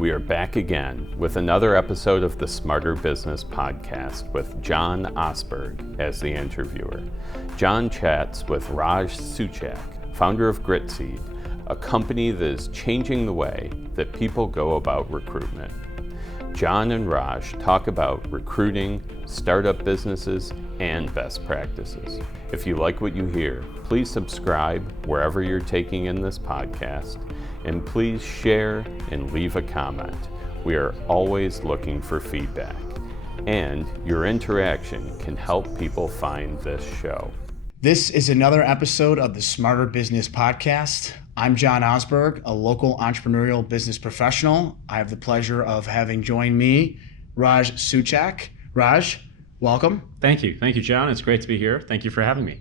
We are back again with another episode of the Smarter Business Podcast with John Osberg as the interviewer. John chats with Raj Suchak, founder of GritSeed, a company that is changing the way that people go about recruitment. John and Raj talk about recruiting, startup businesses, and best practices. If you like what you hear, please subscribe wherever you're taking in this podcast, and please share and leave a comment. We are always looking for feedback, and your interaction can help people find this show. This is another episode of the Smarter Business Podcast. I'm John Osberg, a local entrepreneurial business professional. I have the pleasure of having joined me, Raj Suchak. Raj, welcome. Thank you. Thank you, John. It's great to be here. Thank you for having me.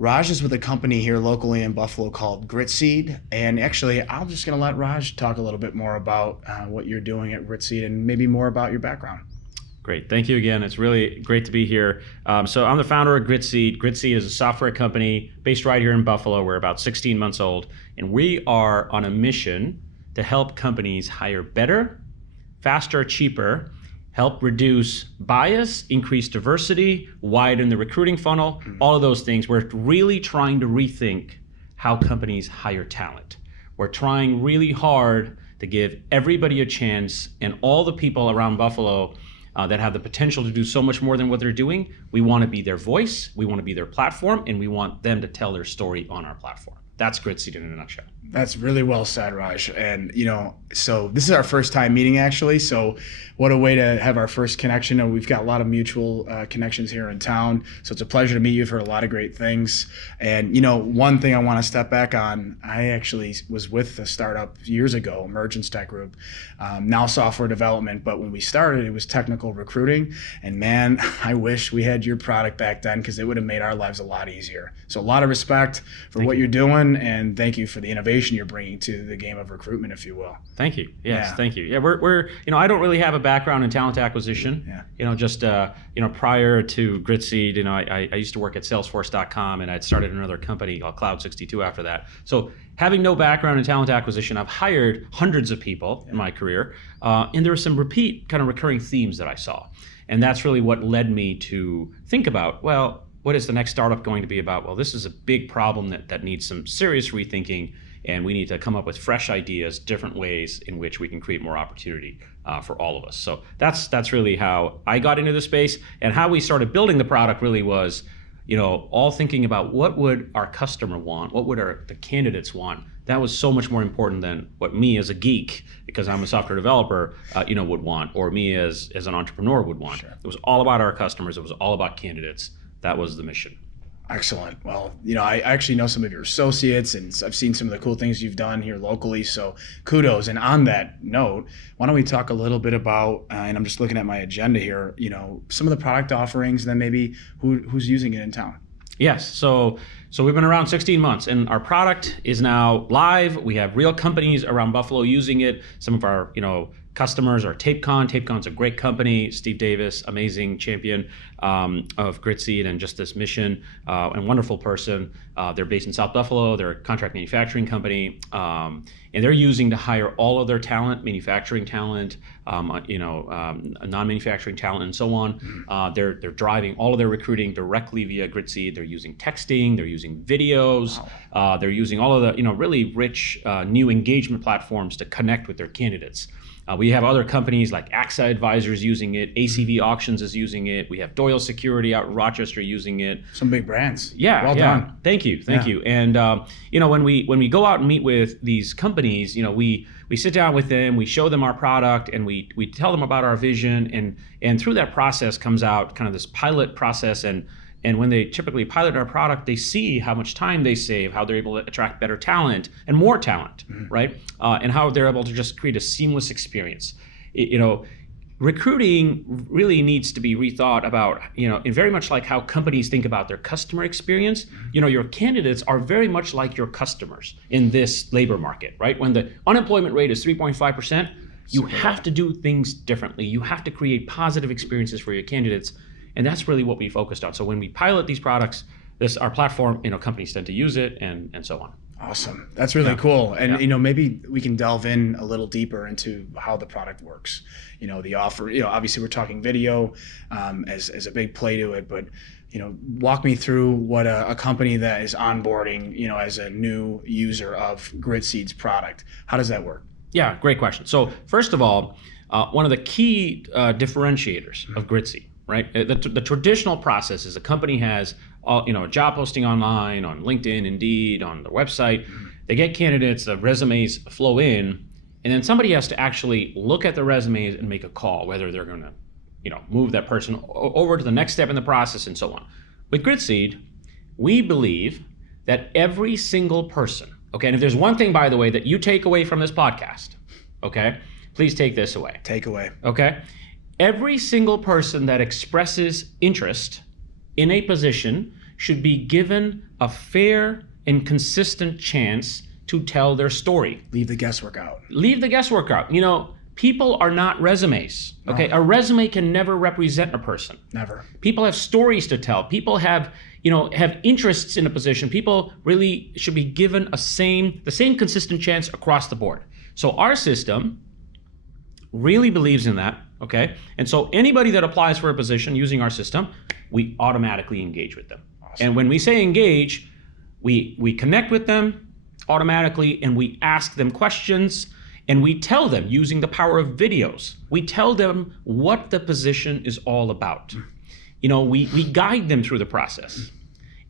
Raj is with a company here locally in Buffalo called GritSeed. And actually, I'm just going to let Raj talk a little bit more about what you're doing at GritSeed and maybe more about your background. Great. Thank you again. It's really great to be here. So I'm the founder of GritSeed. GritSeed is a software company based right here in Buffalo. We're about 16 months old, and we are on a mission to help companies hire better, faster, cheaper, help reduce bias, increase diversity, widen the recruiting funnel, all of those things. We're really trying to rethink how companies hire talent. We're trying really hard to give everybody a chance, and all the people around Buffalo that have the potential to do so much more than what they're doing. We want to be their voice, we want to be their platform, and we want them to tell their story on our platform. That's GritSeed in a nutshell. That's really well said, Raj. And, so this is our first time meeting, actually. So what a way to have our first connection. And we've got a lot of mutual connections here in town. So it's a pleasure to meet you. You've heard a lot of great things. And, one thing I want to step back on, I actually was with a startup years ago, Emergence Tech Group, now software development. But when we started, it was technical recruiting. And man, I wish we had your product back then because it would have made our lives a lot easier. So a lot of respect for what you're doing. And thank you for the innovation you're bringing to the game of recruitment, if you will. Thank you. Yes, thank you. Yeah, we're I don't really have a background in talent acquisition. Yeah. Prior to GritSeed, I used to work at Salesforce.com, and I'd started another company called Cloud 62 after that. So having no background in talent acquisition, I've hired hundreds of people in my career, and there were some recurring themes that I saw, and that's really what led me to think about, well, what is the next startup going to be about? Well, this is a big problem that needs some serious rethinking, and we need to come up with fresh ideas, different ways in which we can create more opportunity for all of us. So that's really how I got into the space, and how we started building the product really was, all thinking about what would our customer want, what would the candidates want. That was so much more important than what me as a geek, because I'm a software developer, would want, or me as an entrepreneur would want. Sure. It was all about our customers. It was all about candidates. That was the mission. Excellent. Well, I actually know some of your associates, and I've seen some of the cool things you've done here locally. So kudos. And on that note, why don't we talk a little bit about, and I'm just looking at my agenda here, some of the product offerings, and then maybe who's using it in town. Yes. So we've been around 16 months, and our product is now live. We have real companies around Buffalo using it. Some of our, customers are TapeCon. TapeCon's a great company. Steve Davis, amazing champion of GritSeed and just this mission, and wonderful person. They're based in South Buffalo. They're a contract manufacturing company, and they're using to hire all of their talent, manufacturing talent, non-manufacturing talent, and so on. They're driving all of their recruiting directly via GritSeed. They're using texting. They're using videos. Wow. They're using all of the really rich new engagement platforms to connect with their candidates. We have other companies like AXA Advisors using it. ACV Auctions is using it. We have Doyle Security out in Rochester using it. Some big brands. Yeah. Well done. Thank you. And when we go out and meet with these companies, we sit down with them, we show them our product, and we tell them about our vision, and through that process comes out kind of this pilot process, and when they typically pilot our product, they see how much time they save, how they're able to attract better talent and more talent, right? And how they're able to just create a seamless experience. Recruiting really needs to be rethought about, and very much like how companies think about their customer experience. Your candidates are very much like your customers in this labor market, right? When the unemployment rate is 3.5%, you have to do things differently. You have to create positive experiences for your candidates. And that's really what we focused on. So when we pilot these products, our platform, companies tend to use it, and so on. Awesome. That's really cool. And, maybe we can delve in a little deeper into how the product works. The offer, obviously we're talking video as a big play to it, but, walk me through what a company that is onboarding, as a new user of GritSeeds product, how does that work? Yeah, great question. So first of all, one of the key differentiators of GritSeed, right? The traditional process is a company has a job posting online, on LinkedIn, Indeed, on their website. They get candidates, the resumes flow in, and then somebody has to actually look at the resumes and make a call, whether they're going to, move that person over to the next step in the process and so on. With GritSeed, we believe that every single person, okay, and if there's one thing, by the way, that you take away from this podcast, okay, please take this away. Take away. Okay? Every single person that expresses interest in a position should be given a fair and consistent chance to tell their story. Leave the guesswork out. Leave the guesswork out. People are not resumes. Okay, a resume can never represent a person. Never. People have stories to tell. People have interests in a position. People really should be given the same consistent chance across the board. So our system really believes in that. Okay, and so anybody that applies for a position using our system, we automatically engage with them. Awesome. And when we say engage, we connect with them automatically, and we ask them questions, and we tell them, using the power of videos, we tell them what the position is all about. We guide them through the process,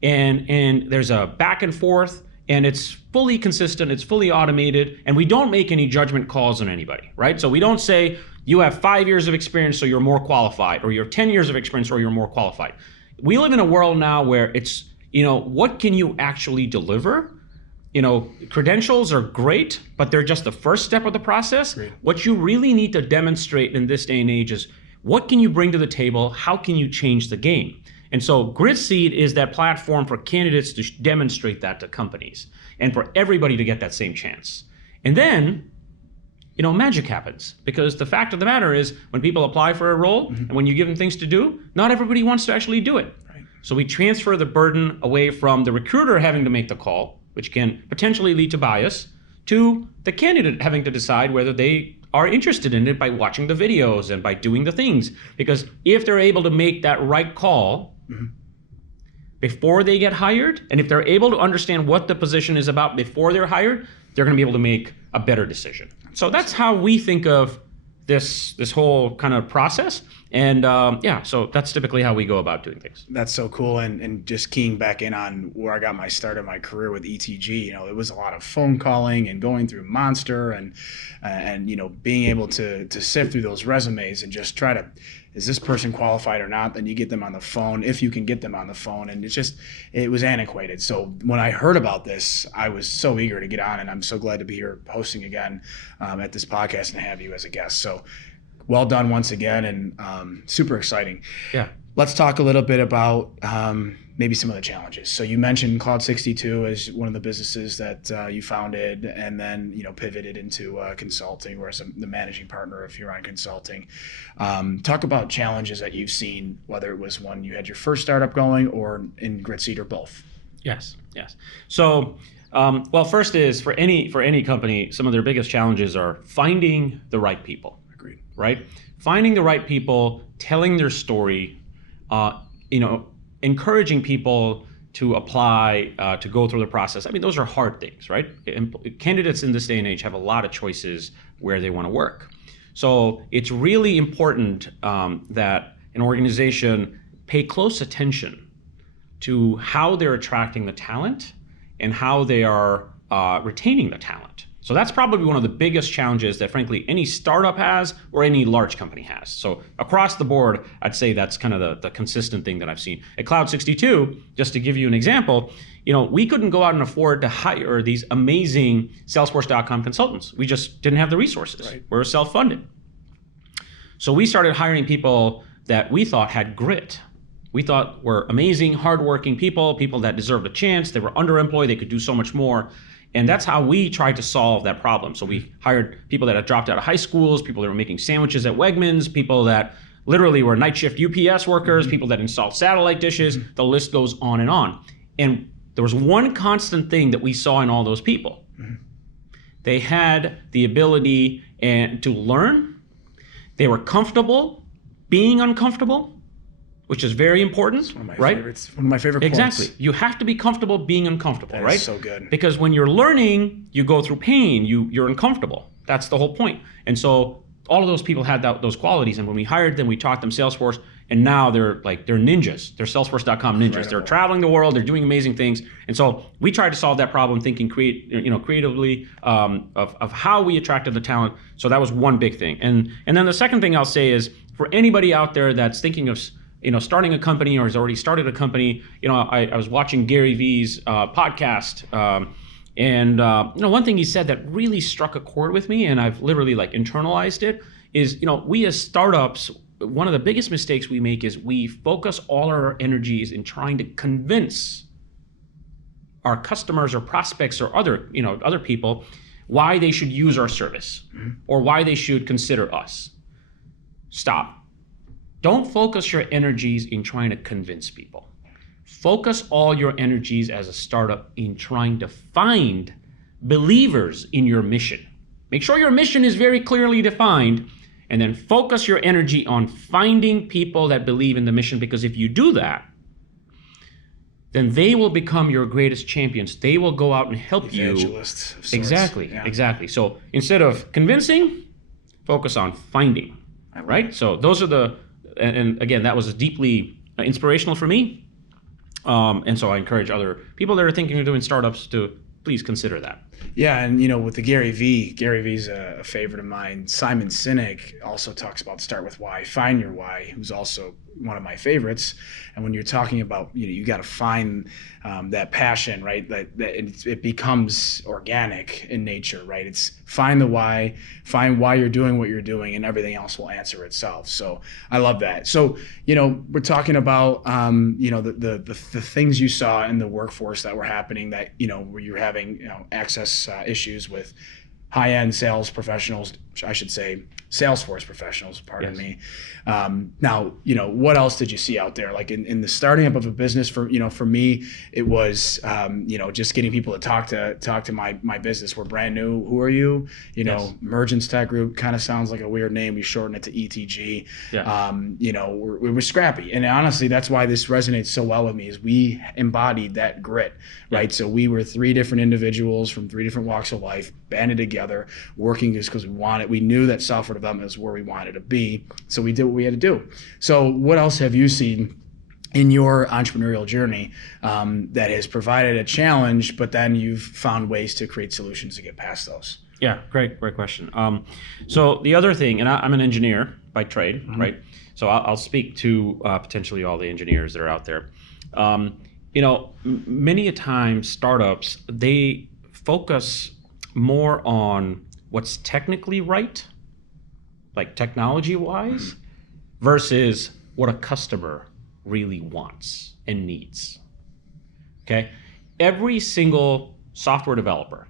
and there's a back and forth, and it's fully consistent, it's fully automated, and we don't make any judgment calls on anybody, right? So we don't say, you have 5 years of experience, so you're more qualified, or you have 10 years of experience, or you're more qualified. We live in a world now where it's, what can you actually deliver? Credentials are great, but they're just the first step of the process. Great. What you really need to demonstrate in this day and age is, what can you bring to the table? How can you change the game? And so GritSeed is that platform for candidates to demonstrate that to companies, and for everybody to get that same chance. And then, magic happens, because the fact of the matter is, when people apply for a role, and when you give them things to do, not everybody wants to actually do it. Right. So we transfer the burden away from the recruiter having to make the call, which can potentially lead to bias, to the candidate having to decide whether they are interested in it by watching the videos and by doing the things. Because if they're able to make that right call before they get hired, and if they're able to understand what the position is about before they're hired, they're going to be able to make a better decision. So that's how we think of this whole kind of process. And so that's typically how we go about doing things. That's so cool. And just keying back in on where I got my start in my career with ETG, it was a lot of phone calling and going through Monster and being able to sift through those resumes and just try to, is this person qualified or not? Then you get them on the phone, if you can get them on the phone. And it was antiquated. So when I heard about this, I was so eager to get on, and I'm so glad to be here hosting again at this podcast and have you as a guest. So well done once again, and super exciting. Yeah. Let's talk a little bit about maybe some of the challenges. So you mentioned Cloud 62 as one of the businesses that you founded, and then pivoted into consulting, or as the managing partner of Huron Consulting. Talk about challenges that you've seen, whether it was when you had your first startup going, or in GritSeed, or both. Yes. So, first is for any company, some of their biggest challenges are finding the right people. Agreed. Right? Finding the right people, telling their story, encouraging people to apply, to go through the process. I mean, those are hard things, right? Candidates in this day and age have a lot of choices where they want to work. So it's really important that an organization pay close attention to how they're attracting the talent and how they are retaining the talent. So that's probably one of the biggest challenges that, frankly, any startup has, or any large company has. So across the board, I'd say that's kind of the consistent thing that I've seen. At Cloud 62, just to give you an example, we couldn't go out and afford to hire these amazing Salesforce.com consultants. We just didn't have the resources. Right. We were self-funded. So we started hiring people that we thought had grit. We thought were amazing, hardworking people that deserved a chance. They were underemployed. They could do so much more. And that's how we tried to solve that problem. So we hired people that had dropped out of high schools, people that were making sandwiches at Wegmans, people that literally were night shift UPS workers, people that installed satellite dishes. The list goes on. And there was one constant thing that we saw in all those people. They had the ability to learn. They were comfortable being uncomfortable, which is very important. It's one of my right? favorites. One of my favorite quotes. Exactly. You have to be comfortable being uncomfortable, That right? is so good. Because when you're learning, you go through pain. You're uncomfortable. That's the whole point. And so all of those people had those qualities. And when we hired them, we taught them Salesforce. And now they're ninjas. They're Salesforce.com ninjas. Incredible. They're traveling the world. They're doing amazing things. And so we tried to solve that problem, thinking creatively of how we attracted the talent. So that was one big thing. And then the second thing I'll say is, for anybody out there that's thinking of starting a company or has already started a company, I was watching Gary Vee's podcast, and one thing he said that really struck a chord with me, and I've literally internalized it, is we as startups, one of the biggest mistakes we make is we focus all our energies in trying to convince our customers or prospects or other people why they should use our service or why they should consider us. Stop. Don't focus your energies in trying to convince people. Focus all your energies as a startup in trying to find believers in your mission. Make sure your mission is very clearly defined, and then focus your energy on finding people that believe in the mission, because if you do that, then they will become your greatest champions. They will go out and help you. Evangelists of sorts. Exactly, Yeah. exactly. So instead of convincing, focus on finding, right? So those are and again, that was deeply inspirational for me. And so I encourage other people that are thinking of doing startups to please consider that. Yeah, and with the Gary Vee's a favorite of mine. Simon Sinek also talks about start with why, find your why, who's also one of my favorites. And when you're talking about, you got to find that passion, right? That it becomes organic in nature, right? It's find the why, find why you're doing what you're doing, and everything else will answer itself. So I love that. So, we're talking about, the things you saw in the workforce that were happening that, where you're having, access issues with high-end sales professionals, I should say Salesforce professionals, pardon me. Now, what else did you see out there? Like in the starting up of a business for me, it was, just getting people to talk to my business. We're brand new. Who are you? Yes. Mergence Tech Group kind of sounds like a weird name. We shorten it to ETG. Yeah. We were scrappy. And honestly, that's why this resonates so well with me, is we embodied that grit, right? So we were 3 different individuals from 3 different walks of life, banded together, working just because we knew that software development was where we wanted to be. So we did what we had to do. So what else have you seen in your entrepreneurial journey that has provided a challenge, but then you've found ways to create solutions to get past those? Yeah, great question. So the other thing, and I'm an engineer by trade, right? So I'll speak to potentially all the engineers that are out there. Many a time startups, they focus more on what's technically right, like technology-wise, versus what a customer really wants and needs. Okay? Every single software developer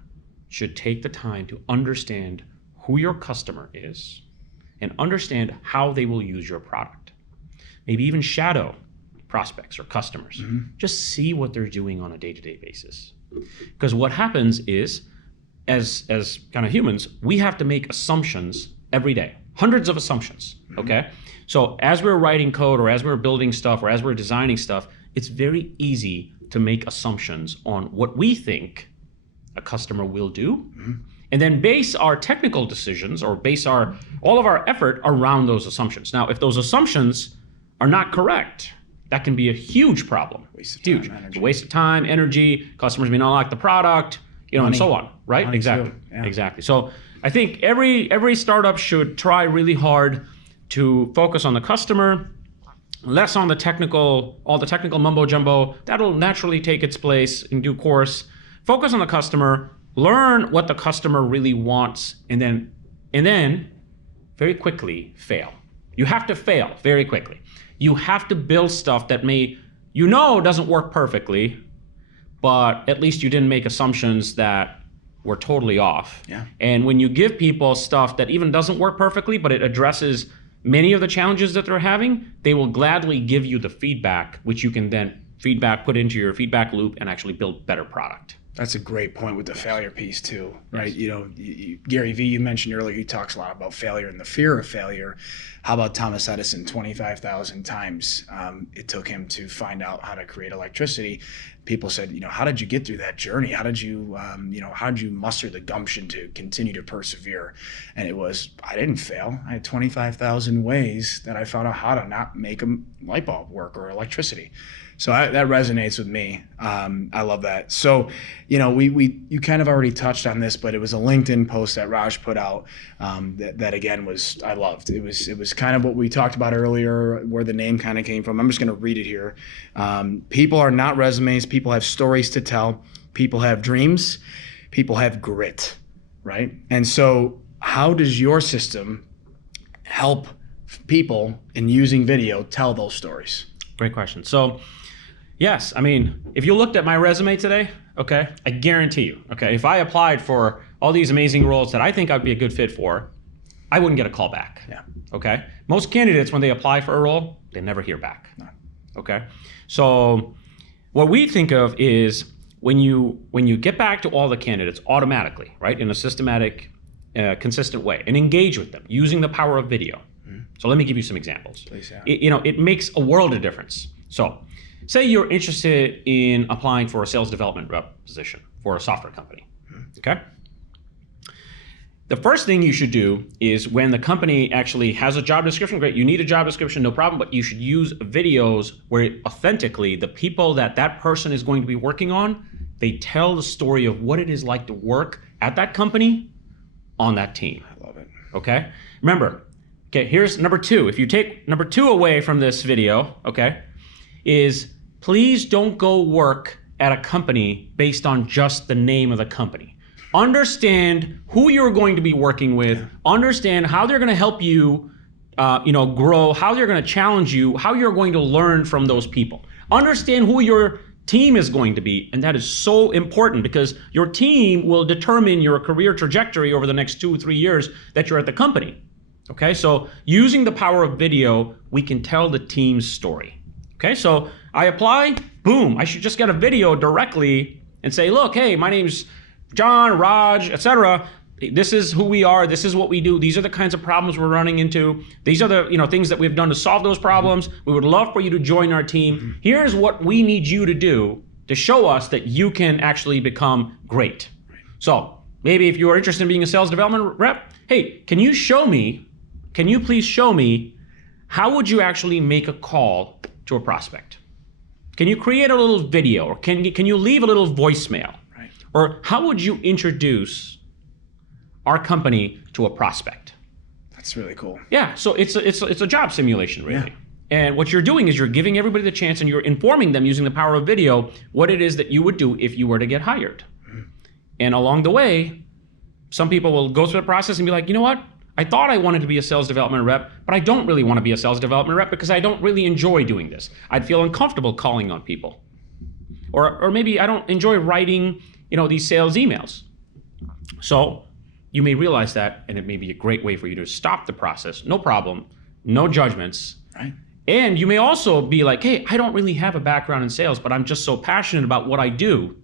should take the time to understand who your customer is and understand how they will use your product. Maybe even shadow prospects or customers. Just see what they're doing on a day-to-day basis. Because what happens is, as kind of humans, we have to make assumptions every day, hundreds of assumptions, okay? So as we're writing code or as we're building stuff or as we're designing stuff, it's very easy to make assumptions on what we think a customer will do, and then base our technical decisions or base all of our effort around those assumptions. Now, if those assumptions are not correct, that can be a huge problem. Waste of time, huge. energy. It's a waste of time, energy, customers may not like the product, and so on, right? Money Exactly. too, yeah. Exactly. So I think every startup should try really hard to focus on the customer, less on all the technical mumbo jumbo. That'll naturally take its place in due course. Focus on the customer, learn what the customer really wants, and then very quickly fail. You have to fail very quickly. You have to build stuff that doesn't work perfectly, but at least you didn't make assumptions that were totally off. Yeah. And when you give people stuff that even doesn't work perfectly, but it addresses many of the challenges that they're having, they will gladly give you the feedback, which you can then feedback, put into your feedback loop, and actually build better product. That's a great point with the failure piece too, right? Yes. Gary Vee, you mentioned earlier, he talks a lot about failure and the fear of failure. How about Thomas Edison? 25,000 times it took him to find out how to create electricity. People said, how did you get through that journey? How did you, how did you muster the gumption to continue to persevere? And it was, I didn't fail. I had 25,000 ways that I found out how to not make a light bulb work or electricity. So that resonates with me. I love that. So, you kind of already touched on this, but it was a LinkedIn post that Raj put out that again I loved. It was kind of what we talked about earlier, where the name kind of came from. I'm just going to read it here. People are not resumes. People have stories to tell. People have dreams. People have grit, right? And so how does your system help people in using video tell those stories? Great question. So, yes, I mean, if you looked at my resume today, okay, I guarantee you, okay, if I applied for all these amazing roles that I think I'd be a good fit for, I wouldn't get a call back. Yeah. Okay. Most candidates, when they apply for a role, they never hear back. No. Okay. So what we think of is when you get back to all the candidates automatically, right, in a systematic, consistent way, and engage with them using the power of video. Mm-hmm. So let me give you some examples. Please, yeah. It makes a world of difference. So say you're interested in applying for a sales development rep position for a software company, okay? The first thing you should do is when the company actually has a job description, great, you need a job description, no problem, but you should use videos where authentically the people that person is going to be working on, they tell the story of what it is like to work at that company on that team. I love it. Okay? Remember, okay, here's number 2. If you take number 2 away from this video, okay, is please don't go work at a company based on just the name of the company. Understand who you're going to be working with, understand how they're going to help you, grow, how they're going to challenge you, how you're going to learn from those people. Understand who your team is going to be, and that is so important because your team will determine your career trajectory over the next 2 or 3 years that you're at the company. Okay, so using the power of video, we can tell the team's story. Okay, so I apply, boom, I should just get a video directly and say, look, hey, my name's John, Raj, etc. This is who we are. This is what we do. These are the kinds of problems we're running into. These are the things that we've done to solve those problems. We would love for you to join our team. Here's what we need you to do to show us that you can actually become great. So maybe if you are interested in being a sales development rep, hey, can you please show me how would you actually make a call to a prospect? Can you create a little video, or can you leave a little voicemail? Right. Or how would you introduce our company to a prospect? That's really cool. Yeah, so it's a job simulation, really. Yeah. And what you're doing is you're giving everybody the chance and you're informing them using the power of video what it is that you would do if you were to get hired. Mm-hmm. And along the way, some people will go through the process and be like, you know what? I thought I wanted to be a sales development rep, but I don't really want to be a sales development rep because I don't really enjoy doing this. I'd feel uncomfortable calling on people. Or maybe I don't enjoy writing, these sales emails. So you may realize that, and it may be a great way for you to stop the process. No problem, no judgments. Right. And you may also be like, hey, I don't really have a background in sales, but I'm just so passionate about what I do.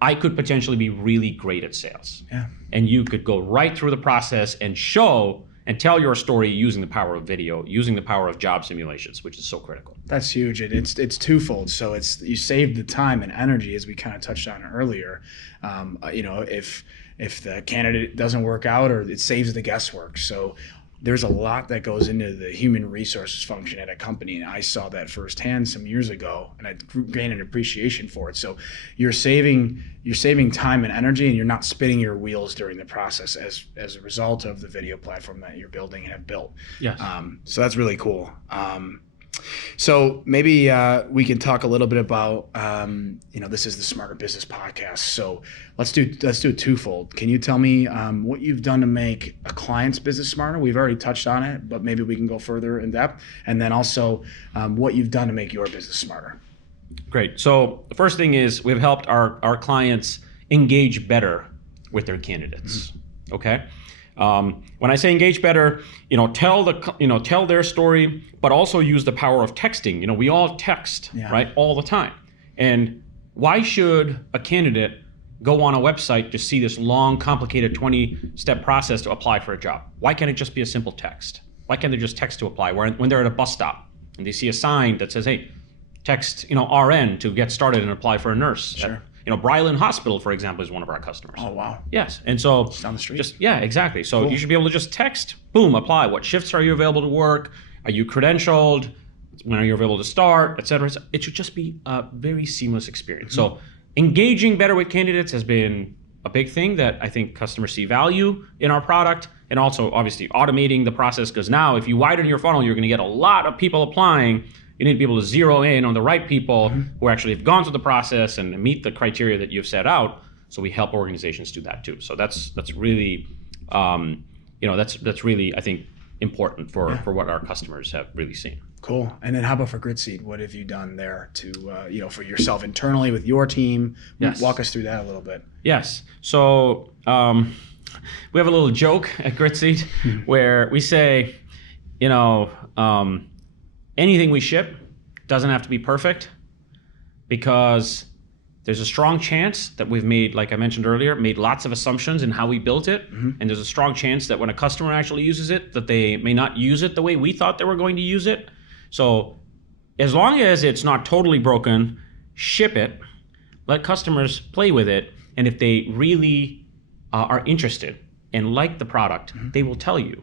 I could potentially be really great at sales. Yeah. And you could go right through the process and show and tell your story using the power of video, using the power of job simulations, which is so critical. That's huge. It's twofold. So you save the time and energy, as we kind of touched on earlier. If the candidate doesn't work out, or it saves the guesswork. So there's a lot that goes into the human resources function at a company, and I saw that firsthand some years ago, and I gained an appreciation for it. So you're saving time and energy, and you're not spinning your wheels during the process as a result of the video platform that you're building and have built. Yes. So that's really cool. So maybe we can talk a little bit about, this is the Smarter Business Podcast. So let's do it twofold. Can you tell me what you've done to make a client's business smarter? We've already touched on it, but maybe we can go further in depth. And then also what you've done to make your business smarter. Great. So the first thing is we've helped our clients engage better with their candidates. Mm-hmm. Okay. When I say engage better, tell their story, but also use the power of texting. We all text, right, all the time. And why should a candidate go on a website to see this long, complicated 20-step process to apply for a job? Why can't it just be a simple text? Why can't they just text to apply when they're at a bus stop and they see a sign that says, hey, text RN to get started and apply for a nurse? Sure. Bryland Hospital, for example, is one of our customers. Oh, wow. Yes. And so Just down the street. Exactly. So Cool. you should be able to just text, boom, apply. What shifts are you available to work? Are you credentialed? When are you available to start, et cetera? It should just be a very seamless experience. So engaging better with candidates has been a big thing that I think customers see value in our product, and also obviously automating the process, because now if you widen your funnel, you're going to get a lot of people applying. You need to be able to zero in on the right people who actually have gone through the process and meet the criteria that you've set out. So we help organizations do that too. So that's really, that's really, I think, important for what our customers have really seen. Cool. And then how about for GritSeed? What have you done there to, for yourself internally with your team? Yes. Walk us through that a little bit. Yes. So we have a little joke at GritSeed where we say, anything we ship doesn't have to be perfect, because there's a strong chance that we've made, like I mentioned earlier, made lots of assumptions in how we built it. And there's a strong chance that when a customer actually uses it, that they may not use it the way we thought they were going to use it. So as long as it's not totally broken, ship it, let customers play with it. And if they really are interested and like the product, they will tell you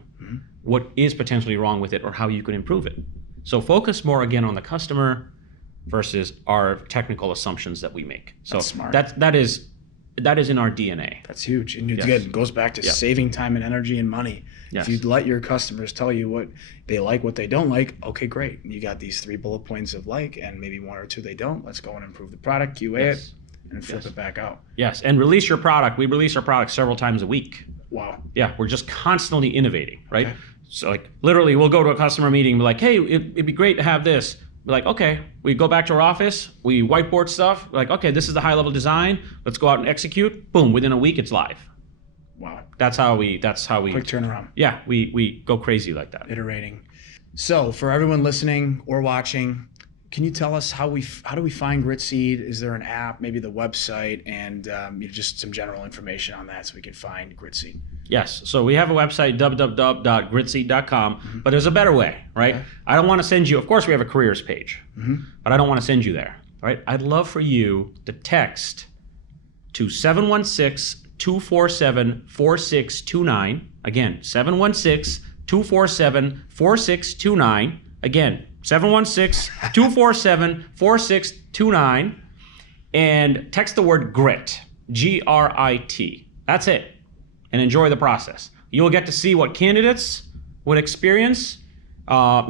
what is potentially wrong with it or how you can improve it. So focus more again on the customer versus our technical assumptions that we make. So That's smart. That is in our DNA. That's huge. And it goes back to saving time and energy and money. Yes. If you let your customers tell you what they like, what they don't like, okay, great. You got these 3 bullet points of like, and maybe 1 or 2 they don't. Let's go and improve the product, QA it, and flip it back out. Yes, and release your product. We release our product several times a week. Wow. Yeah, we're just constantly innovating, right? Okay. So like literally we'll go to a customer meeting and be like, hey, it'd be great to have this. We're like, okay, we go back to our office, we whiteboard stuff. We're like, okay, this is the high level design. Let's go out and execute. Boom, within a week it's live. Wow. That's how we Quick turnaround. Yeah, we go crazy like that. Iterating. So for everyone listening or watching, can you tell us how do we find GritSeed? Is there an app, maybe the website, and just some general information on that so we can find GritSeed? Yes. So we have a website, www.gritseed.com, but there's a better way, right? Okay. I don't want to send you, of course we have a careers page, but I don't want to send you there, right? I'd love for you to text to 716-247-4629. Again, 716-247-4629. Again, 716-247-4629. And text the word GRIT, G-R-I-T. That's it. And enjoy the process. You'll get to see what candidates would experience, how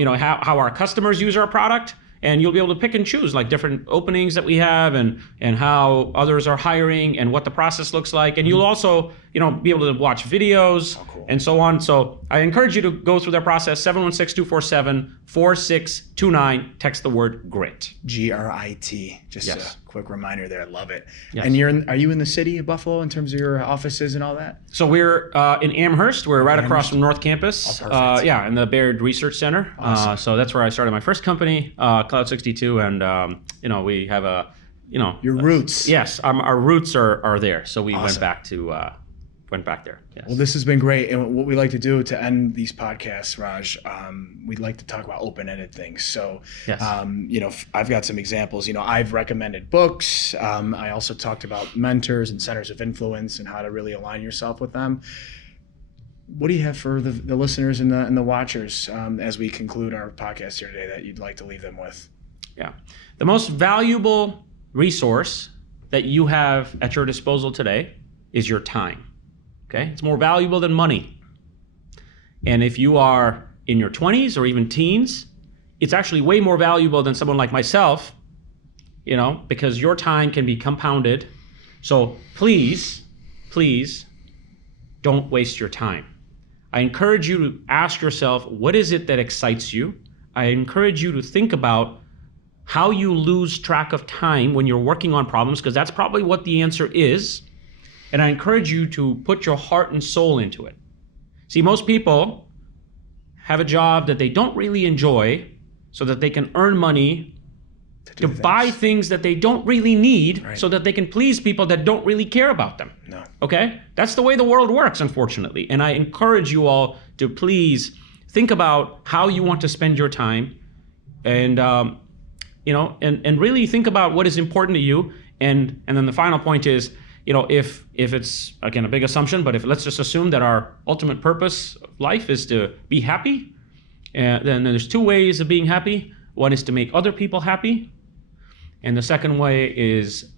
our customers use our product, and you'll be able to pick and choose like different openings that we have and how others are hiring and what the process looks like. And you'll also, be able to watch videos and so on. So I encourage you to go through that process, 716-247-4629, text the word GRIT. G-R-I-T. Just a quick reminder there. I love it. Yes. And are you in the city of Buffalo in terms of your offices and all that? So we're in Amherst. We're right across from North Campus. Oh, perfect. In the Baird Research Center. Awesome. So that's where I started my first company, Cloud 62, and we have Your roots. Yes, our roots are there. So we Awesome. went back there. Yes. Well, this has been great. And what we like to do to end these podcasts, Raj, we'd like to talk about open-ended things. So, Yes. I've got some examples. I've recommended books. I also talked about mentors and centers of influence and how to really align yourself with them. What do you have for the listeners and the watchers as we conclude our podcast here today that you'd like to leave them with? Yeah. The most valuable resource that you have at your disposal today is your time. Okay? It's more valuable than money. And if you are in your 20s or even teens, it's actually way more valuable than someone like myself, because your time can be compounded. So please don't waste your time. I encourage you to ask yourself, what is it that excites you? I encourage you to think about how you lose track of time when you're working on problems, because that's probably what the answer is. And I encourage you to put your heart and soul into it. See, most people have a job that they don't really enjoy so that they can earn money to buy things that they don't really need so that they can please people that don't really care about them. No. Okay? That's the way the world works, unfortunately. And I encourage you all to please think about how you want to spend your time and, and really think about what is important to you. And then the final point is, if it's, again, a big assumption, but let's just assume that our ultimate purpose of life is to be happy, then there's two ways of being happy. One is to make other people happy. And the second way is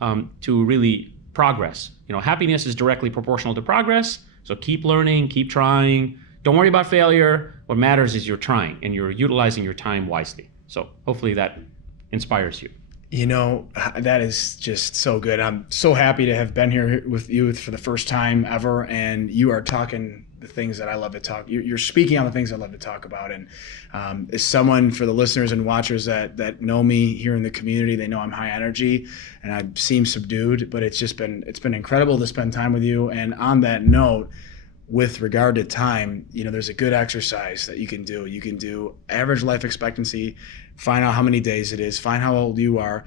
to really progress. Happiness is directly proportional to progress. So keep learning, keep trying. Don't worry about failure. What matters is you're trying and you're utilizing your time wisely. So hopefully that inspires you. That is just so good. I'm so happy to have been here with you for the first time ever. And you are talking the things that I love to talk. You're speaking on the things I love to talk about. And as someone, for the listeners and watchers that know me here in the community, they know I'm high energy and I seem subdued, but it's been incredible to spend time with you. And on that note, with regard to time, there's a good exercise that you can do. You can do average life expectancy, find out how many days it is, find how old you are,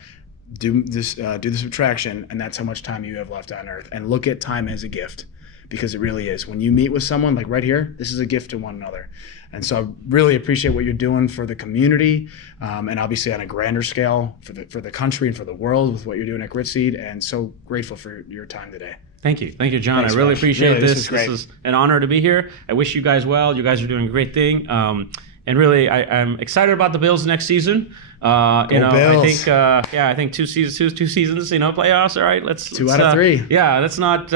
do the subtraction, and that's how much time you have left on earth. And look at time as a gift, because it really is. When you meet with someone like right here, this is a gift to one another. And so I really appreciate what you're doing for the community, and obviously on a grander scale for the country and for the world with what you're doing at GritSeed, and so grateful for your time today. Thank you, John. Thanks, I really Raj. appreciate this. This is an honor to be here. I wish you guys well. You guys are doing a great thing, and really, I'm excited about the Bills next season. Bills. I think two seasons, playoffs. All right, let's 2 out of 3. Yeah, let's not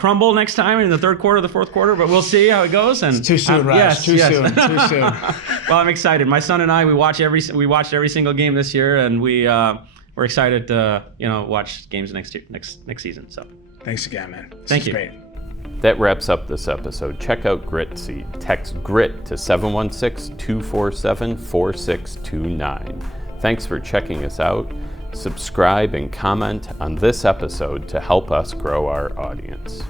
crumble next time in the third quarter, the fourth quarter, but we'll see how it goes. And it's too soon, Raj. Too soon. Well, I'm excited. My son and I, we watched every single game this year, and we're excited to watch games next season. So thanks again, man. Thank you. Great. That wraps up this episode. Check out GritSeed. Text GRIT to 716-247-4629. Thanks for checking us out. Subscribe and comment on this episode to help us grow our audience.